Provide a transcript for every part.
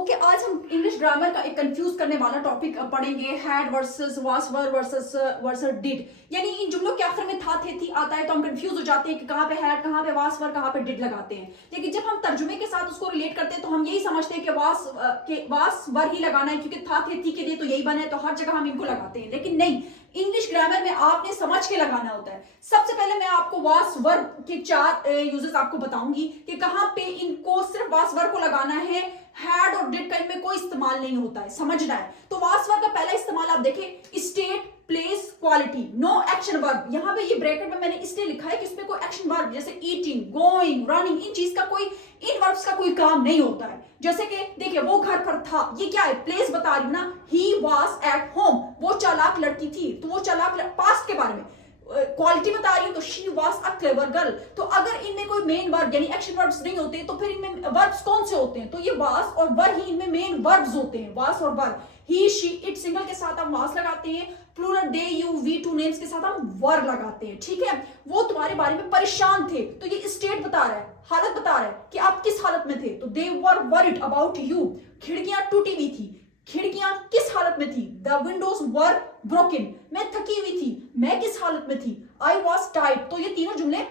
Okay आज हम English grammar का एक कंफ्यूज करने वाला टॉपिक पढ़ेंगे, हैड वर्सेस वास वर वर्सेस डिड। यानी इन जुमलों के आखिर में था थे थी आता है तो हम कंफ्यूज हो जाते हैं कि कहाँ पे हैड, कहाँ पे वास वर, कहाँ पे डिड लगाते हैं। लेकिन जब हम तर्जुमे के साथ उसको रिलेट करते हैं तो हम यही समझते हैं कि वास वर ही लगाना है, क्योंकि था थे थी के लिए तो यही बना है, तो हर जगह हम इनको लगाते हैं। लेकिन नहीं, इंग्लिश ग्रामर में आपने समझ के लगाना होता है। सबसे पहले मैं आपको वास वर्ब के 4 यूजेस आपको बताऊंगी कि कहां पे इनको सिर्फ वास वर्ब को लगाना है, हैड और डिड का इनमें कोई इस्तेमाल नहीं होता है, समझना है। तो वास वर्ब का पहला इस्तेमाल आप देखें, state, place, quality, no action verb. यहां पे ये ब्रैकेट में मैंने इसलिए लिखा है कि इसमें कोई एक्शन वर्ब जैसे ईटिंग, गोइंग, रनिंग, इन चीज का कोई, इन वर्ब्स का कोई काम नहीं होता है। जैसे कि देखिए वो घर पर था, ये क्या है, प्लेस बता रही हूं ना, ही वाज एट होम, वो चालाक लड़की थी, तो वो चालाक पास्ट के बारे में। क्वालिटी बता रही हूं तो she was a clever girl. तो अगर इनमें कोई मेन वर्ब यानी एक्शन वर्ब्स नहीं होते तो फिर इनमें वर्ब्स कौन से होते हैं, तो ये वास और वर ही इनमें मेन वर्ब्स होते हैं, वास और were. He, she, it single के साथ हम वास लगाते हैं, plural they, you, we, two names के साथ हम वर लगाते हैं। ठीक है, वो तुम्हारे बारे में परेशान थे तो ये स्टेट बता रहा है, हालत बता रहा है कि आप किस हालत में थे, तो दे वर वरिड अबाउट यू। खिड़कियां टूटी हुई थी, खिड़कियां किस हालत में थी, द विंडोज वर ब्रोकन। मैं थकी हुई थी, मैं किस हालत में थी, आई वॉज टाइट। तो ये तीनों जुमले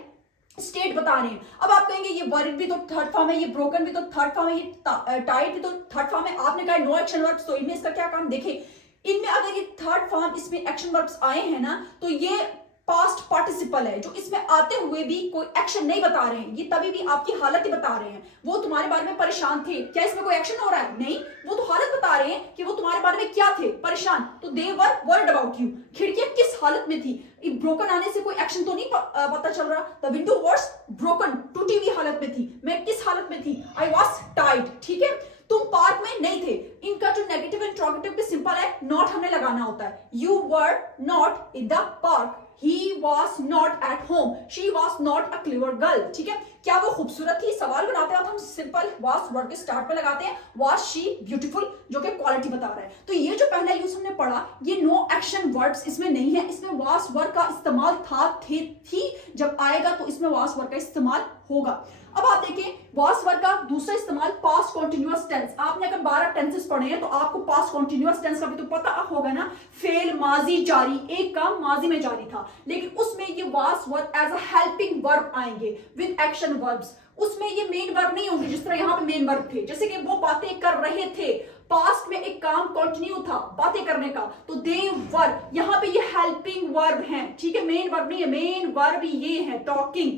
स्टेट बता रहे हैं। अब आप कहेंगे ये वर्ड भी तो थर्ड फॉर्म है, ये ब्रोकन भी तो थर्ड फॉर्म है, ये टाइट भी तो थर्ड फॉर्म है। आपने कहा नो एक्शन वर्ब्स, तो इनमें इसका क्या काम, देखे इनमें अगर ये थर्ड फॉर्म इसमें एक्शन वर्ब्स आए हैं ना, तो ये पास्ट पार्टिसिपल है, जो इसमें आते हुए भी कोई एक्शन नहीं बता रहे हैं, ये तभी भी आपकी हालत ही बता रहे हैं। वो तुम्हारे बारे में परेशान थे, क्या इसमें कोई एक्शन हो रहा है, नहीं, वो तो हालत बता रहे हैं कि वो तुम्हारे बारे में क्या थे, परेशान। तो दे वर वर्ड अबाउट यू, खिड़कियां किस हालत में थी, ब्रोकन आने से कोई एक्शन तो नहीं पता चल रहा। द विंडो वाज ब्रोकन, टूटी हुई हालत में थी, मैं किस हालत में थी, आई वाज टाइट। ठीक है, तुम पार्क में नहीं थे। इनका जो नेगेटिव इंट्रोगेटिव पे सिंपल है, नॉट हमने लगाना होता है। You were not in the park, he was not at home, she was not a clever girl। ठीक है, क्या वो खूबसूरत थी, सवाल बनाते वक्त हम सिंपल was वर्ड के स्टार्ट पे लगाते हैं, was she beautiful, जो कि क्वालिटी बता रहा है। तो ये जो पहला यूज हमने पढ़ा, ये नो एक्शन वर्ड्स इसमें नहीं है, इसमें was वर्ड का इस्तेमाल था, थे, थी, जब आएगा तो इसमें was वर्ड का इस्तेमाल होगा। अब आप देखें was वर्ड का दूसरा इस्तेमाल पास्ट कॉन्टिन्यूअस टेंस। आपने अगर 12 टेंसेस पढ़े हैं तो आपको पास्ट कॉन्टिन्यूअस टेंस का भी तो पता होगा ना, फेल, माजी, जारी, एक काम माजी में जारी था, लेकिन उसमें ये was word as a helping verb आएंगे विद एक्शन वर्ब्स। उसमें ये मेन वर्ब नहीं होंगे, जिस तरह यहाँ पे मेन वर्ब थे, जैसे कि वो बातें कर रहे थे, पास्ट में एक काम कंटिन्यू था बातें करने का, तो दे वर, यहाँ पे ये हेल्पिंग वर्ब है। ठीक है, मेन वर्ब नहीं है, मेन वर्ब ये है टॉकिंग।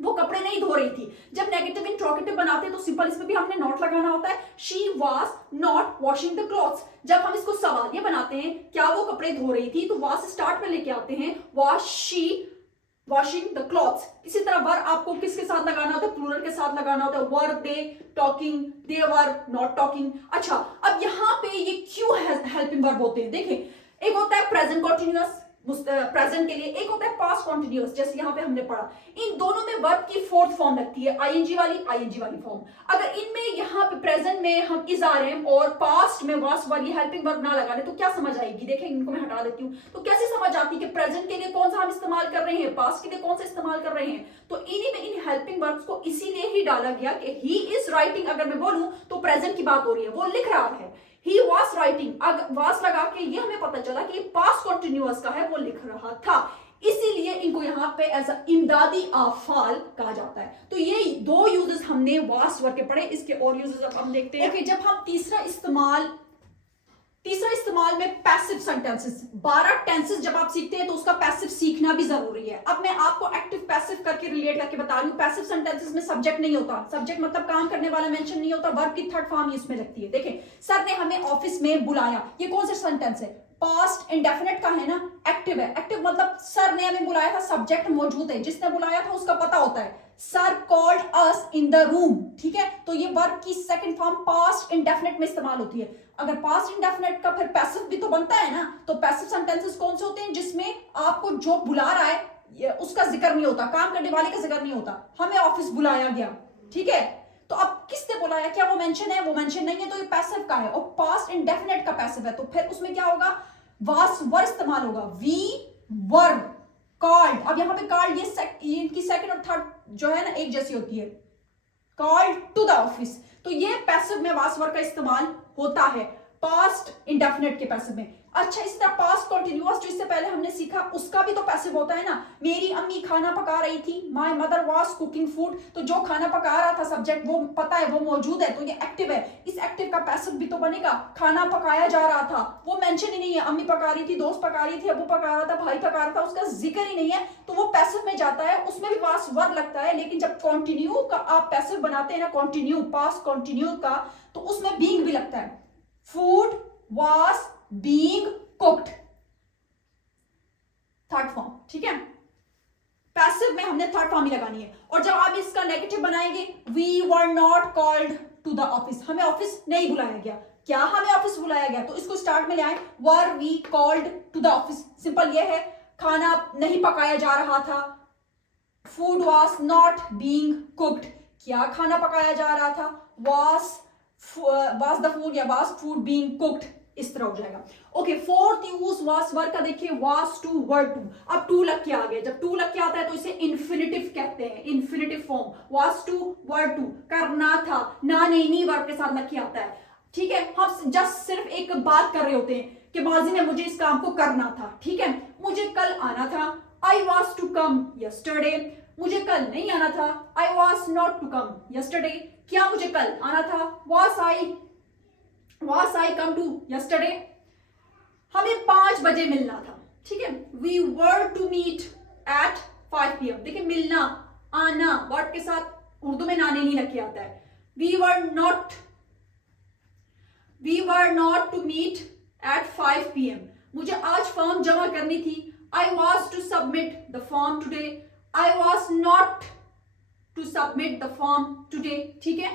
वो कपड़े नहीं धो रही थी। जब नेगेटिव इंट्रोगेटिव बनाते हैं तो सिंपल इसमें भी हमने नॉट लगाना होता है, she was not washing the clothes. जब हम इसको सवालिया बनाते हैं, क्या वो कपड़े धो रही थी, तो वाज स्टार्ट में लेके आते हैं, was she washing the clothes. इसी तरह वर आपको किसके साथ लगाना होता है, प्लूरल के साथ लगाना होता है, were they talking, they were not talking. अच्छा, अब यहाँ पे ये क्यों हेल्पिंग वर्ब होते हैं, देखें, एक होता है प्रेजेंट कॉन्टिन्यूअस प्रेजेंट के लिए, एक होता है पास्ट कॉन्टिन्यूअस, जैसे यहाँ पे हमने पढ़ा। इन दोनों में वर्ब की फोर्थ फॉर्म लगती है, आईएनजी वाली फॉर्म। अगर इनमें यहाँ पे प्रेजेंट में हम इज आ रहे हैं और पास्ट में वास वर्ब, ये हेल्पिंग वर्ब ना लगा रहे तो क्या समझ आएगी, देखें इनको मैं हटा देती हूँ, तो कैसे समझ आती है कि प्रेजेंट के लिए कौन सा हम इस्तेमाल कर रहे हैं, पास्ट के लिए कौन सा इस्तेमाल कर रहे हैं। तो इन्हीं में इन हेल्पिंग वर्ब्स को इसीलिए ही डाला गया कि ही इज राइटिंग, अगर मैं बोलूं तो प्रेजेंट की बात हो रही है, वो लिख रहा है, he was writing, was लगा के ये हमें पता चला कि पास्ट कॉन्टिन्यूअस का है, वो लिख रहा था, इसीलिए इनको यहाँ पे एज अ इमदादी आफाल कहा जाता है। तो ये दो यूजेस हमने was वर्ड के पढ़े, इसके और यूजेस अब हम देखते हैं। जब हम तीसरा इस्तेमाल में पैसिव सेंटेंसेस, 12 टेंसेस जब आप सीखते हैं तो उसका पैसिव सीखना भी जरूरी है। अब मैं आपको एक्टिव पैसिव करके रिलेट करके बता रही हूँ। पैसिव सेंटेंसेस में सब्जेक्ट नहीं होता, सब्जेक्ट मतलब काम करने वाला मेंशन नहीं होता, वर्ब की थर्ड फॉर्म इसमें लगती है। देखें, सर ने हमें ऑफिस में बुलाया, ये कौन सा सेंटेंस है, पास्ट इंडेफिनिट का है ना, एक्टिव है। एक्टिव मतलब सर ने हमें बुलाया था, सब्जेक्ट मौजूद है, जिसने बुलाया था उसका पता होता है, sir called us in the room. ठीक है, तो ये वर्ब की सेकंड फॉर्म पास्ट इंडेफिनिट में इस्तेमाल होती है। अगर पास्ट इंडेफिनिट का फिर पैसिव भी तो बनता है ना, तो पैसिव सेंटेंसेस कौन से होते हैं, जिसमें आपको जो बुला रहा है उसका जिक्र नहीं होता, काम करने वाले का जिक्र नहीं होता, हमें ऑफिस बुलाया गया। ठीक है, तो अब किसने बुलाया, क्या वो मेंशन है, वो मेंशन नहीं है, तो ये पैसिव का है। और पास्ट इंडेफिनिट का पैसिव है, तो फिर उसमें क्या होगा, वास वर इस्तेमाल होगा, वी वर कॉल्ड। अब यहाँ पे कॉल्ड ये इनकी सेकंड और थर्ड जो है ना एक जैसी होती है, कॉल्ड टू द ऑफिस, तो ये पैसिव में वास वर्ब का इस्तेमाल होता है पास्ट इंडेफिनिट के पैसिव में। अच्छा, इस तरह पास्ट कंटिन्यूअस जो इससे पहले हमने सीखा उसका भी तो पैसिव होता है ना। मेरी अम्मी खाना पका रही थी, my mother was cooking food, तो जो खाना पका रहा था सब्जेक्ट वो पता है, वो मौजूद है, तो ये एक्टिव है। इस एक्टिव का पैसिव भी तो बनेगा। खाना पकाया जा रहा था, वो मेंशन ही नहीं है, अम्मी पका रही थी, दोस्त पका रही थी, अबू पका रहा था, भाई पका रहा था, उसका जिक्र ही नहीं है, तो वो पैसिव में जाता है, उसमें भी वास वर्ब लगता है। लेकिन जब कंटिन्यू का आप पैसिव बनाते हैं ना, कंटिन्यू पास्ट कंटिन्यू का, तो उसमें बीइंग भी लगता है। Food was being cooked, third form, ठीक है। पैसिव में हमने थर्ड फॉर्म ही लगानी है। और जब आप इसका नेगेटिव बनाएंगे, we were not called to the office, हमें ऑफिस नहीं बुलाया गया। क्या हमें ऑफिस बुलाया गया? तो इसको स्टार्ट में ले आए, were we called to the office. Simple ये है, खाना नहीं पकाया जा रहा था, food was not being cooked, क्या खाना पकाया जा रहा था, was the food या was food being cooked, इस तरह हो जाएगा। ओके, फोर्थ यूज वास वर्ब का देखिए, वास टू वर्ड टू। अब टू लग के आ गया, जब टू लग के आता है तो इसे इन्फिनिटिव कहते हैं, infinitive form. Was to word to, करना था, ना नहीं वर्ब के साथ लग के आता है, ठीक है। हम जस्ट सिर्फ एक बात कर रहे होते हैं कि माजी में मुझे इस काम को करना था, ठीक है। मुझे कल आना था, I was to come yesterday, मुझे कल नहीं आना था, I was not to come yesterday, क्या मुझे कल आना था, was I come to yesterday, हमें 5 बजे मिलना था, ठीक है। we were to meet at 5 PM। देखिए, मिलना, आना वर्ड के साथ उर्दू में नाने नहीं लग के आता है। we were not to meet at 5 PM, मुझे आज फॉर्म जमा करनी थी, I was to submit the form today, I was not to submit the form today, ठीक है।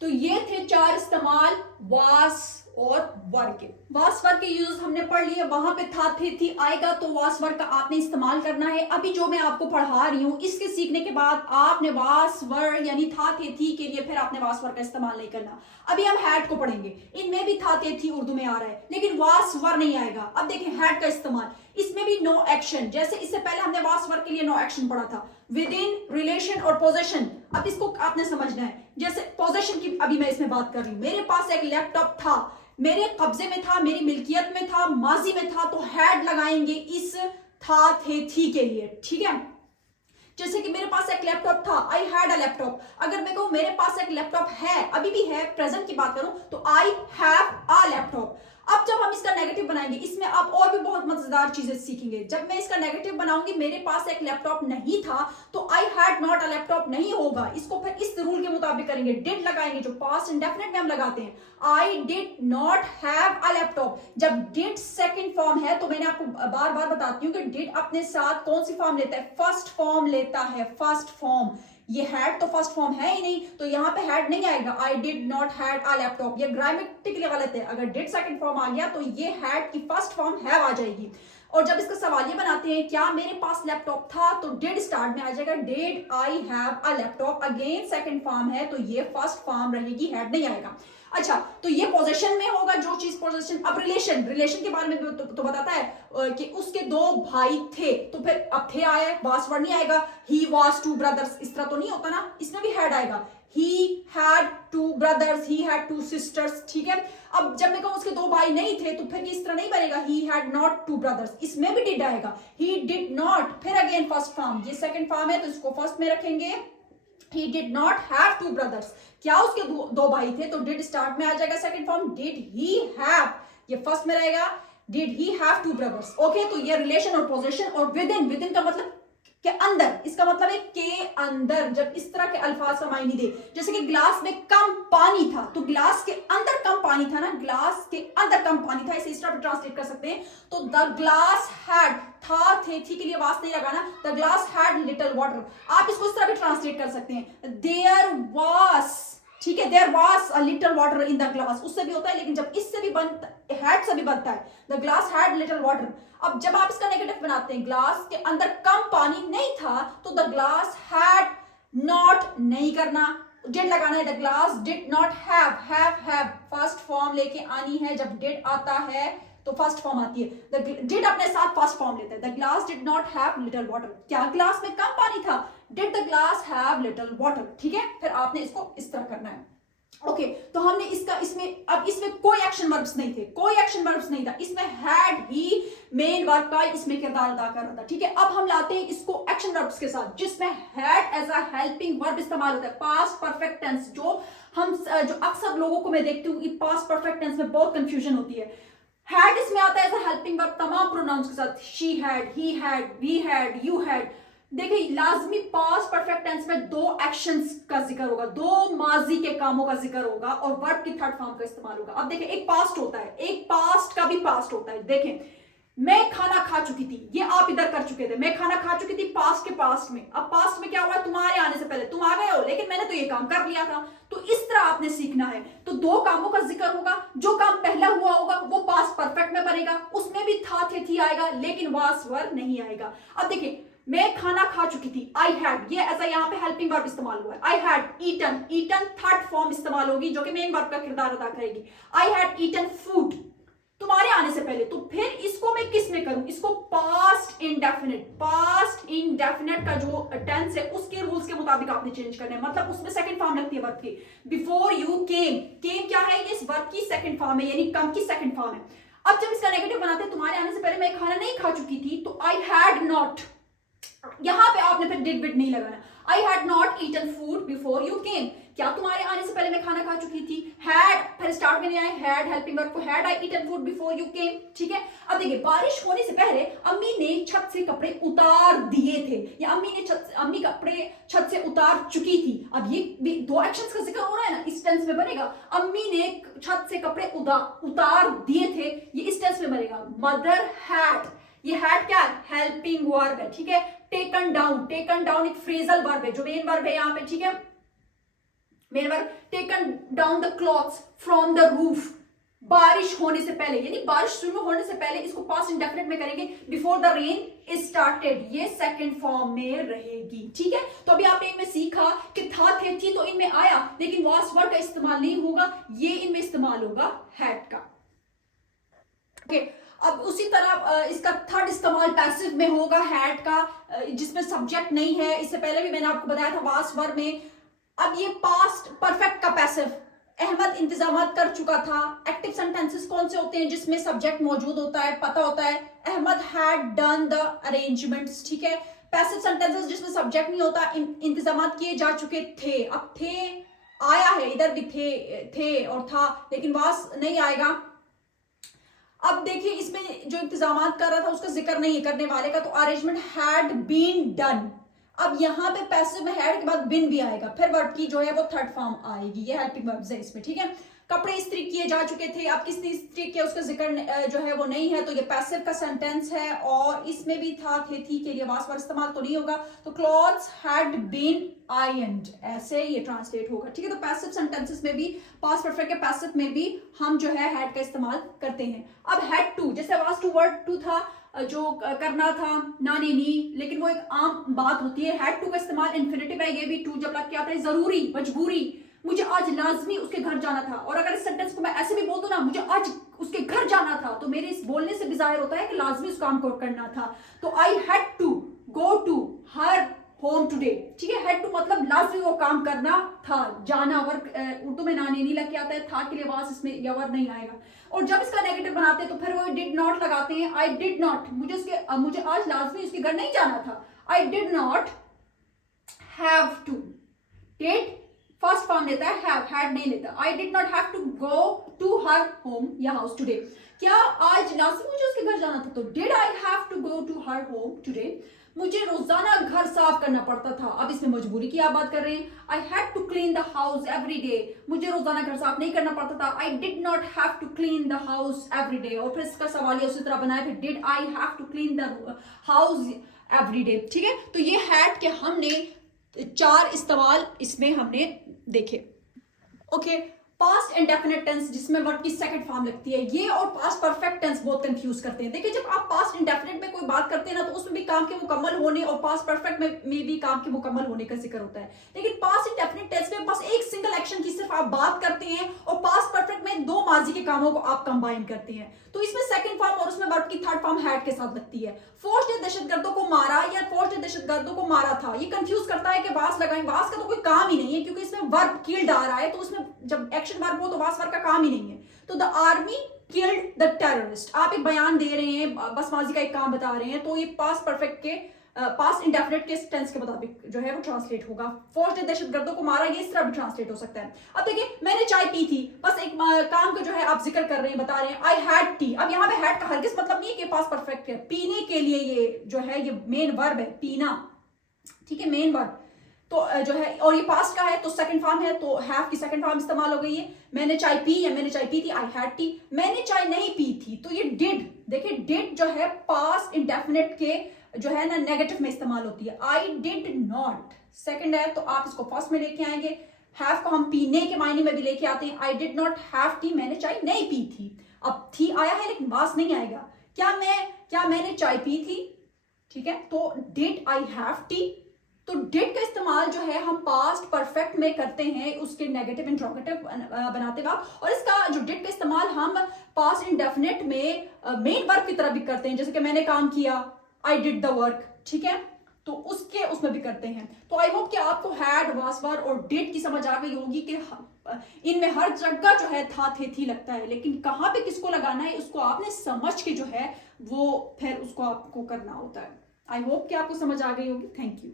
तो ये थे 4 इस्तेमाल वास और वर्ब के। वास वर्ब के यूज हमने पढ़ लिए, वहां पे था थे थी आएगा तो वास वर्ब का आपने इस्तेमाल करना है। अभी जो मैं आपको पढ़ा रही हूं इसके सीखने के बाद आपने वास वर्ब यानी था थे थी के लिए फिर आपने वास वर्ब का इस्तेमाल नहीं करना। अभी हम हैड को पढ़ेंगे, इनमें भी था थे थी उर्दू में आ रहा है, लेकिन वास वर्ब नहीं आएगा। अब देखें हैड का इस्तेमाल, इसमें भी नो एक्शन, जैसे इससे पहले हमने वास वर्ब के लिए नो एक्शन पढ़ा था, विद इन, रिलेशन और पोजेशन। अब इसको आपने समझना है, जैसे पोजेशन की अभी मैं इसमें बात कर रही हूं। मेरे पास एक लैपटॉप था, मेरे कब्जे में था, मेरी मिल्कियत में था, माजी में था, तो हैड लगाएंगे इस था थे थी के लिए, ठीक है। जैसे कि मेरे पास एक लैपटॉप था, आई हैड अ लैपटॉप। अगर मैं कहूं मेरे पास एक लैपटॉप है, अभी भी है, प्रेजेंट की बात करूं तो आई हैव अ लैपटॉप। अब जब हम इसका नेगेटिव बनाएंगे, इसमें आप और भी बहुत मजेदार चीजें सीखेंगे। जब मैं इसका नेगेटिव बनाऊंगी, मेरे पास एक लैपटॉप नहीं था, तो I had not a laptop नहीं होगा, इसको फिर इस रूल के मुताबिक करेंगे, डिड लगाएंगे, जो पास्ट इंडेफिनिट में हम लगाते हैं। आई did not have a laptop. जब डिड सेकंड फॉर्म है, तो मैंने आपको बार बार बताती हूँ कि डिड अपने साथ कौन सी फॉर्म लेता है, फर्स्ट फॉर्म लेता है, फर्स्ट फॉर्म। ये हैड तो फर्स्ट फॉर्म है ही नहीं, तो यहां पे हैड नहीं आएगा। आई did not had a laptop, ये ग्रामेटिकली गलत है। अगर डिड सेकंड फॉर्म आ गया तो ये हैड की फर्स्ट फॉर्म हैव आ जाएगी। और जब इसका सवाल ये बनाते हैं क्या मेरे पास लैपटॉप था, तो डिड स्टार्ट में आ जाएगा, did I have a laptop, again second form है तो ये फर्स्ट फॉर्म रहेगी, हैड नहीं आएगा। अच्छा, तो ये पोजीशन में होगा जो चीज पोजीशन। अब रिलेशन के बारे में तो बताता है कि उसके 2 भाई थे, तो फिर अब थे आया, वास वर्ड नहीं आएगा। ही वाज 2 ब्रदर्स, इस तरह तो नहीं होता ना, इसमें भी हैड आएगा। He had 2 brothers, he had 2 sisters, ठीक है। अब जब मैं कहूं उसके 2 भाई नहीं थे, तो फिर इस तरह नहीं बनेगा, ही हैड नॉट 2 ब्रदर्स, इसमें भी डिड आएगा। ही डिड नॉट, फिर अगेन फर्स्ट फॉर्म, ये सेकंड फॉर्म है तो इसको फर्स्ट में रखेंगे। He did not have 2 brothers, क्या उसके 2 भाई थे, तो did स्टार्ट में आ जाएगा second form. did he have, ये फर्स्ट में रहेगा, did he have 2 brothers। Okay, तो ये रिलेशन और पोजीशन। और विद इन का मतलब के अंदर, इसका मतलब है के अंदर। जब इस तरह के अल्फाज का मायने दे, जैसे कि ग्लास में कम पानी था, तो ग्लास के अंदर कम पानी था ना, ग्लास के अंदर कम पानी था, इसे इस तरह ट्रांसलेट कर सकते हैं। तो द ग्लास हैड, था थे थी के लिए वास नहीं लगाना, the glass had little water. आप इसको इस तरह भी ट्रांसलेट कर सकते हैं, देयर वाज, ठीक है, there was a little water in the glass, उससे भी होता है, लेकिन जब इससे भी बनता, हैड से भी बनता है, the glass had little water. अब जब आप इसका नेगेटिव बनाते हैं, ग्लास के अंदर कम पानी नहीं था, तो द ग्लास हैड नॉट नहीं करना, डिड लगाना है, the glass did not have first form लेके आनी है। जब डिड आता है तो फर्स्ट फॉर्म आती है, द डिड अपने साथ फर्स्ट फॉर्म लेता है, the glass did not have little water, क्या ग्लास में कम पानी था, did the glass have little water, ठीक है। फिर आपने इसको इस तरह करना है। ओके तो हमने इसमें कोई एक्शन वर्ब्स नहीं थे, कोई एक्शन वर्ब्स नहीं था, इसमें हैड ही मेन वर्ब का इसमें किरदार अदा कर रहा था। ठीक है, अब हम लाते हैं इसको एक्शन वर्ब्स के साथ जिसमें had as a helping verb इस्तेमाल होता है। पास्ट परफेक्ट टेंस जो अक्सर लोगों को मैं देखती हूँ पास्ट परफेक्ट टेंस में बहुत कंफ्यूजन होती है। हैड इसमें आता है एज अ हेल्पिंग वर्ब तमाम प्रोनाउंस के साथ, she had, he had, we had, you had. देखिए लाजमी पास्ट परफेक्ट टेंस में दो एक्शंस का जिक्र होगा, दो माजी के कामों का जिक्र होगा और वर्ब की थर्ड फॉर्म का इस्तेमाल होगा। अब देखिए एक पास्ट होता है, एक पास्ट का भी पास्ट होता है। देखें मैं खाना खा चुकी थी, ये आप इधर कर चुके थे, मैं खाना खा चुकी थी पास्ट के पास्ट में। अब पास्ट में क्या हुआ, तुम्हारे आने से पहले तुम आ गए हो लेकिन मैंने तो ये काम कर लिया था। तो इस तरह आपने सीखना है। तो दो कामों का जिक्र होगा, जो काम पहला हुआ होगा वो पास्ट परफेक्ट में बनेगा, उसमें भी था थे थी आएगा लेकिन वास वर नहीं आएगा। अब देखिए मैं खाना खा चुकी थी, आई हैड, ये ऐसा यहाँ पे हेल्पिंग वर्ब इस्तेमाल हुआ है। I had eaten, eaten third form इस्तेमाल होगी जो कि मेन वर्ब का किरदार अदा करेगी। आई हैड ईटन फूड तुम्हारे आने से पहले। तो फिर इसको मैं किस में करूं, इसको पास्ट इंडेफिनिट, पास्ट इंडेफिनिट का जो टेंस है उसके रूल्स के मुताबिक आपने चेंज करना है। मतलब उसमें सेकंड फॉर्म लगती है वर्ब की। बिफोर यू केम, केम क्या है, इस वर्ब की सेकंड फॉर्म है, यानी कम की सेकंड फॉर्म है। अब जब इसका नेगेटिव बनाते हैं तुम्हारे आने से पहले मैं खाना नहीं खा चुकी थी, तो आई हैड नॉट, यहां पे आपने फिर डिड विड नहीं लगाना। I had not eaten food before you came, क्या तुम्हारे आने से पहले मैं खाना खा चुकी थी। हैड फिर स्टार्ट में नहीं आए, हैड हेल्पिंग वर्ब को, had I eaten food before you came. ठीक है, अब देखिए बारिश होने से पहले अम्मी ने छत से कपड़े उतार दिए थे, या अम्मी कपड़े छत से उतार चुकी थी। अब ये भी दो एक्शंस का जिक्र हो रहा है ना, इस टेंस में बनेगा। अम्मी ने छत से कपड़े उतार दिए थे, ये इस टेंस में बनेगा। मदर हैड, ये हैड क्या है, हेल्पिंग वर्ब है। ठीक है, टेकन डाउन, टेकन डाउन एक फ्रेजल वर्ब है जो मेन वर्ब है यहाँ पे। ठीक है, main verb taken down the clothes from the roof, बारिश होने से पहले, यानी बारिश शुरू होने से पहले, इसको पास्ट इंडेफिनिट में करेंगे। Before the rain is started, ये सेकंड फॉर्म में रहेगी। ठीक है, तो अभी आपने इनमें सीखा कि था थे थी तो इनमें आया लेकिन वास वर्ब का इस्तेमाल नहीं होगा, ये इनमें इस्तेमाल होगा हैड का। ओके, अब उसी तरह इसका थर्ड इस्तेमाल पैसिव में होगा हैड का, जिसमें सब्जेक्ट नहीं है। इससे पहले भी मैंने आपको बताया था वास वर्ब में। अब ये पास्ट परफेक्ट का पैसिव, अहमद इंतजामात कर चुका था। एक्टिव सेंटेंसेस कौन से होते हैं जिसमें सब्जेक्ट मौजूद होता है, पता होता है, Ahmed had done the arrangements. ठीक है, पैसिव सेंटेंसेस जिसमें सब्जेक्ट नहीं होता, इंतजामात किए जा चुके थे। अब थे आया है, इधर भी थे और था, लेकिन वास नहीं आएगा। अब देखिए इसमें जो इंतजाम कर रहा था उसका जिक्र नहीं है करने वाले का, तो अरेंजमेंट हैड बीन डन। अब यहाँ पे पैसिव में हैड के बाद बिन भी आएगा, फिर वर्ब की जो है वो थर्ड फॉर्म आएगी। ये हेल्पिंग वर्ब्स है इसमें। ठीक है, कपड़े इस्त्री किए जा चुके थे, अब किसने इस्त्री किया उसका जिक्र जो है वो नहीं है, तो ये पैसिव का सेंटेंस है और इसमें भी था थे थी के लिए वास वर्ब इस्तेमाल तो नहीं होगा। तो क्लॉथ्स हैड बीन आयरन्ड, ऐसे ये ट्रांसलेट होगा। ठीक है, तो पैसिव सेंटेंसेस में भी, पास्ट परफेक्ट के पैसिव में भी हम जो है हैड का इस्तेमाल करते हैं। अब हैड टू, जैसे वाज टू वर्ड टू था जो करना था ना नी नी, लेकिन वो एक आम बात होती है। हैड टू का इस्तेमाल इन्फिनिटिव है, ये भी टू जब लग के आता है जरूरी, मजबूरी, मुझे आज लाजमी उसके घर जाना था। और अगर इस सेंटेंस को मैं ऐसे भी बोल दूं ना, मुझे आज उसके घर जाना था, तो मेरे इस बोलने से भी जाहिर होता है कि लाजमी उस काम को करना था। तो I had to go to her home today. ठीक है, हैड टू मतलब लाजमी वो काम करना था, जाना। अगर उर्दू में नानी नहीं लग के आता है, था के लिए वास इसमें यवर नहीं आएगा। और जब इसका नेगेटिव बनाते हैं तो फिर वो डिड नॉट लगाते हैं। आई डिड नॉट, मुझे आज लाजमी उसके घर नहीं जाना था। I did not have to, did first form लेता है, हैव, हैड नहीं लेता। I did not have to go to her home या हाउस टुडे, क्या आज लाजमी मुझे उसके घर जाना था, तो did I have to go to her home today, मुझे रोजाना घर साफ करना पड़ता था। अब इसमें मजबूरी की आप बात कर रहे हैं। I had to clean the house every day, मुझे रोजाना घर साफ नहीं करना पड़ता था। I did not have to clean the house every day, और फिर इसका सवाल उसी तरह बनाया, फिर did I have to clean the house every day. ठीक है, तो ये हैड के हमने 4 इस्तेमाल इसमें हमने देखे। ओके, पास्ट इंडेफिनिट टेंस जिसमें वर्ब की सेकंड फॉर्म लगती है, ये और पास्ट परफेक्ट टेंस बहुत कंफ्यूज करते हैं। देखिए जब आप पास्ट इंडेफिनिट में कोई बात करते हैं ना, तो उसमें भी काम के मुकम्मल होने और पास्ट परफेक्ट में भी काम के मुकम्मल होने का जिक्र होता है। लेकिन पास्ट इंडेफिनिट टेंस में बस एक सिंगल एक्शन की सिर्फ आप बात करते हैं, और पास्ट परफेक्ट में 2 माजी के कामों को आप कंबाइन करते हैं, तो इसमें सेकंड फॉर्म और उसमें वर्ब की थर्ड फॉर्म हैड के साथ लगती है। फोर्स ने दहशतगर्दों को मारा या फोर्स ने दहशतगर्दों को मारा था, ये कंफ्यूज करता है कि वास लगाएं, वास का तो कोई काम ही नहीं है क्योंकि इसमें वर्ब किल्ड आ रहा है, तो उसमें जब एक्शन वर्ब हो तो वास वर्ब का काम ही नहीं है। तो the army killed the terrorist, आप एक बयान दे रहे हैं, बस माजी का एक काम बता रहे हैं, तो ये पास्ट परफेक्ट के पास्ट इंडेफिनिट के टेंस के मुताबिक जो है वो ट्रांसलेट होगा। फोर्स ने दहशतगर्दों को मारा, ये इस तरह भी ट्रांसलेट हो सकता है। अब देखिए मैंने चाय पी थी, बस एक काम को जो है आप जिक्र कर रहे हैं, बता रहे हैं आई हैड टी। अब यहाँ पे हैड का हरगिज मतलब नहीं है कि पास्ट परफेक्ट है, पीने के लिए ये जो है ये मेन वर्ब है, पीना, ठीक है, मेन वर्ब तो जो है, और ये पास्ट का है तो सेकंड फॉर्म है, तो हैव की सेकंड फॉर्म इस्तेमाल हो गई है। मैंने चाय पी या मैंने चाय पी थी, आई हैड टी। मैंने चाय नहीं पी थी, तो ये डिड, देखिए डिड जो है पास्ट इंडेफिनिट के जो है ना नेगेटिव में इस्तेमाल होती है। आई डिड नॉट सेकंड है तो आप इसको फर्स्ट में लेके आएंगे। हैव को हम पीने के मायने में भी लेके आते हैं, आई डिड नॉट हैव टी, मैंने चाय नहीं पी थी। अब थी आया है लेकिन वास नहीं आएगा। क्या मैंने चाय पी थी, ठीक है, तो डिड आई हैव टी। तो डिड का इस्तेमाल जो है हम पास्ट परफेक्ट में करते हैं उसके नेगेटिव इंट्रोगेटिव बनाते वक्त, और इसका जो डिड का इस्तेमाल हम पास्ट इंडेफिनिट में मेन वर्ब की तरह भी करते हैं, जैसे कि मैंने काम किया, आई डिड द वर्क, ठीक है, तो उसमें भी करते हैं। तो आई होप कि आपको हैड, वास, वर और डिड की समझ आ गई होगी कि इनमें हर जगह जो है था, थे, थी लगता है, लेकिन कहां पे किसको लगाना है उसको आपने समझ के जो है वो फिर उसको आपको करना होता है। आई होप कि आपको समझ आ गई होगी। Thank you.